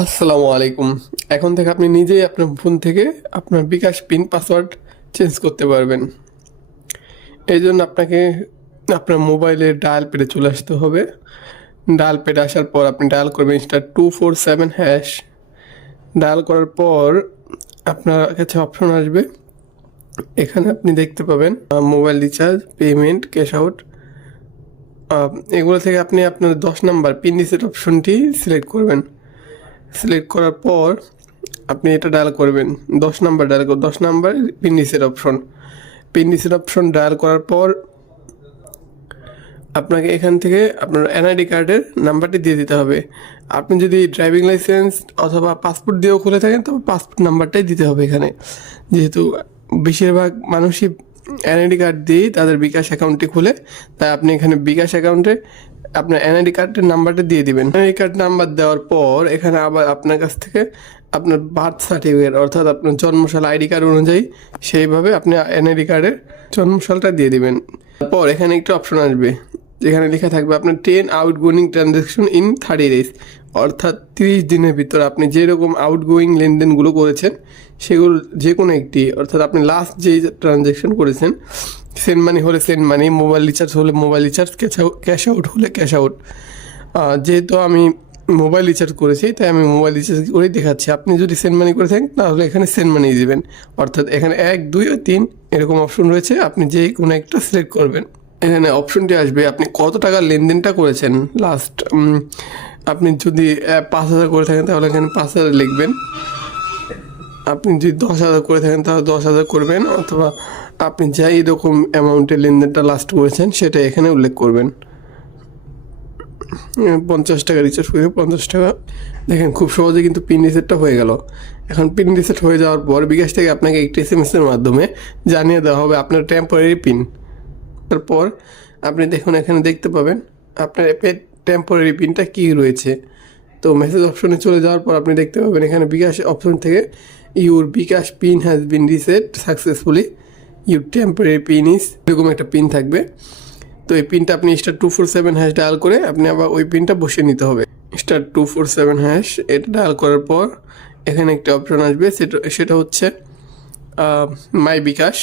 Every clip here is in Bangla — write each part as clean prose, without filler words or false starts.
আসসালামু আলাইকুম। এখন থেকে আপনি নিজেই আপনার ফোন থেকে আপনার বিকাশ পিন পাসওয়ার্ড চেঞ্জ করতে পারবেন। এই জন্য আপনাকে আপনার মোবাইলে ডায়াল প্যাডে চলে আসতে হবে। ডায়াল প্যাডে আসার পর আপনি ডায়াল করবেন *247#। ডায়াল করার পর আপনার কাছে অপশন আসবে। এখানে আপনি দেখতে পাবেন mobile recharge, payment, cash out. এগুলো থেকে আপনি আপনার 10 নাম্বার পিন রিসেট অপশনটি সিলেক্ট করবেন। সিলেক্ট করার পর আপনি এটা ডায়াল করবেন। 10 নাম্বার ডায়াল করুন, 10 number pin reset option. Pin reset option dial করার পর আপনাকে এখান থেকে আপনার এনআইডি কার্ডের নাম্বারটি দিয়ে দিতে হবে। আপনি যদি ড্রাইভিং লাইসেন্স অথবা পাসপোর্ট দিয়েও খুলে থাকেন তবে পাসপোর্ট নাম্বারটাই দিতে হবে এখানে, যেহেতু বেশিরভাগ মানুষই এনআইডি কার্ড দিয়েই তাদের বিকাশ অ্যাকাউন্টটি খুলে। তাই আপনি এখানে বিকাশ অ্যাকাউন্টে আপনার এনআইডি কার্ডের নাম্বারটা দিয়ে দিবেন। এনআইডি কার্ড নাম্বার দেওয়ার পর এখানে আবার আপনার কাছ থেকে আপনার বার্থ সার্টিফিকেট অর্থাৎ আপনার জন্মসাল আইডি কার্ড অনুযায়ী সেইভাবে আপনি এনআইডি কার্ডের জন্মসালটা দিয়ে দিবেন। তারপর এখানে একটু অপশন আসবে যেখানে লেখা থাকবে আপনার 10 আউটগোয়িং ট্রানজ্যাকশন ইন 30 days, অর্থাৎ 30 দিনের ভিতর আপনি যেরকম আউটগোয়িং লেনদেনগুলো করেছেন সেগুলো যে কোনো একটি, অর্থাৎ আপনি লাস্ট যেই ট্রানজ্যাকশন করেছেন, সেন্ড মানি হলে সেন্ড মানি, মোবাইল রিচার্জ হলে মোবাইল রিচার্জ, ক্যাশ আউট হলে ক্যাশ আউট। যেহেতু আমি মোবাইল রিচার্জ করেছি তাই আমি মোবাইল রিচার্জ করেই দেখাচ্ছি। আপনি যদি সেন্ড মানি করে থাকেন তাহলে এখানে সেন্ড মানি দিবেন, অর্থাৎ এখানে 1, 2 ও 3 এরকম অপশন রয়েছে, আপনি যে কোনো একটা সিলেক্ট করবেন। এখানে অপশনটি আসবে আপনি কত টাকা লেনদেনটা করেছেন লাস্ট। আপনি যদি 5,000 করে থাকেন তাহলে এখানে 5,000 লিখবেন। আপনি যদি 10,000 করে থাকেন তাহলে 10,000 করবেন, অথবা আপনি যাই এরকম অ্যামাউন্টের লেনদেনটা লাস্ট করেছেন সেটা এখানে উল্লেখ করবেন। 50 টাকা রিচার্জ করে 50 টাকা। দেখেন খুব সহজে কিন্তু পিন রিসেটটা হয়ে গেল। এখন পিন রিসেট হয়ে যাওয়ার পর বিকাশ থেকে আপনাকে একটি এসএমএসের মাধ্যমে জানিয়ে দেওয়া হবে আপনার টেম্পোরারি পিন। তারপর আপনি দেখুন এখানে দেখতে পাবেন আপনার টেম্পোরারি পিনটা কী রয়েছে। তো মেসেজ অপশনে চলে যাওয়ার পর আপনি দেখতে পাবেন এখানে বিকাশ অপশন থেকে your bKash PIN has been reset successfully, your temporary PIN is, এরকম একটা পিন থাকবে। তো এই পিনটা আপনি *247# ডায়াল করে আপনি আবার ওই পিনটা বসিয়ে নিতে হবে। *247#, এটা ডায়াল করার পর এখানে একটা অপশন আসবে, সেটা হচ্ছে মাই বিকাশ।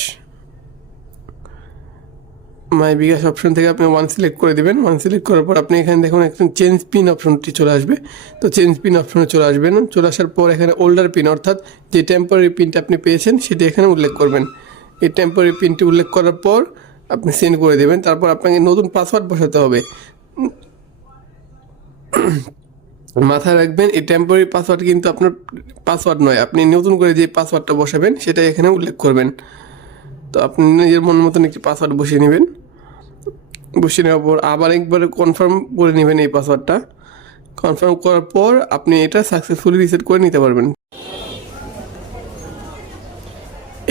মাই বিকাশ অপশন থেকে আপনি 1 সিলেক্ট করে দেবেন। 1 সিলেক্ট করার পর আপনি এখানে দেখুন একটা চেঞ্জ পিন অপশনটি চলে আসবে। তো চেঞ্জ পিন অপশনে চলে আসবেন। চলে আসার পর এখানে ওল্ডার পিন অর্থাৎ যে টেম্পোরারি পিনটা আপনি পেয়েছেন সেটি এখানে উল্লেখ করবেন। এই টেম্পোরারি পিনটি উল্লেখ করার পর আপনি সেন্ড করে দেবেন। তারপর আপনাকে নতুন পাসওয়ার্ড বসাতে হবে। মাথায় রাখবেন এই টেম্পোরারি পাসওয়ার্ড কিন্তু আপনার পাসওয়ার্ড নয়, আপনি নতুন করে যে পাসওয়ার্ডটা বসাবেন সেটা এখানে উল্লেখ করবেন। তো আপনি নিজের মন মতন একটি পাসওয়ার্ড বসিয়ে নেবেন। বসিয়ে নেওয়ার পর আবার একবার কনফার্ম করে নেবেন এই পাসওয়ার্ডটা। কনফার্ম করার পর আপনি এটা সাকসেসফুলি রিসেট করে নিতে পারবেন।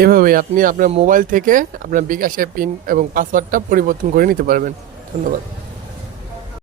এভাবে আপনি আপনার মোবাইল থেকে আপনার বিকাশের পিন এবং পাসওয়ার্ডটা পরিবর্তন করে নিতে পারবেন। ধন্যবাদ।